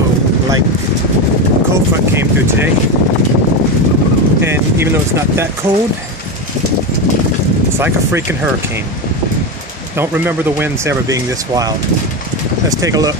So, like, a cold front came through today, and even though it's not that cold, it's like a freaking hurricane. Don't remember the winds ever being this wild. Let's take a look.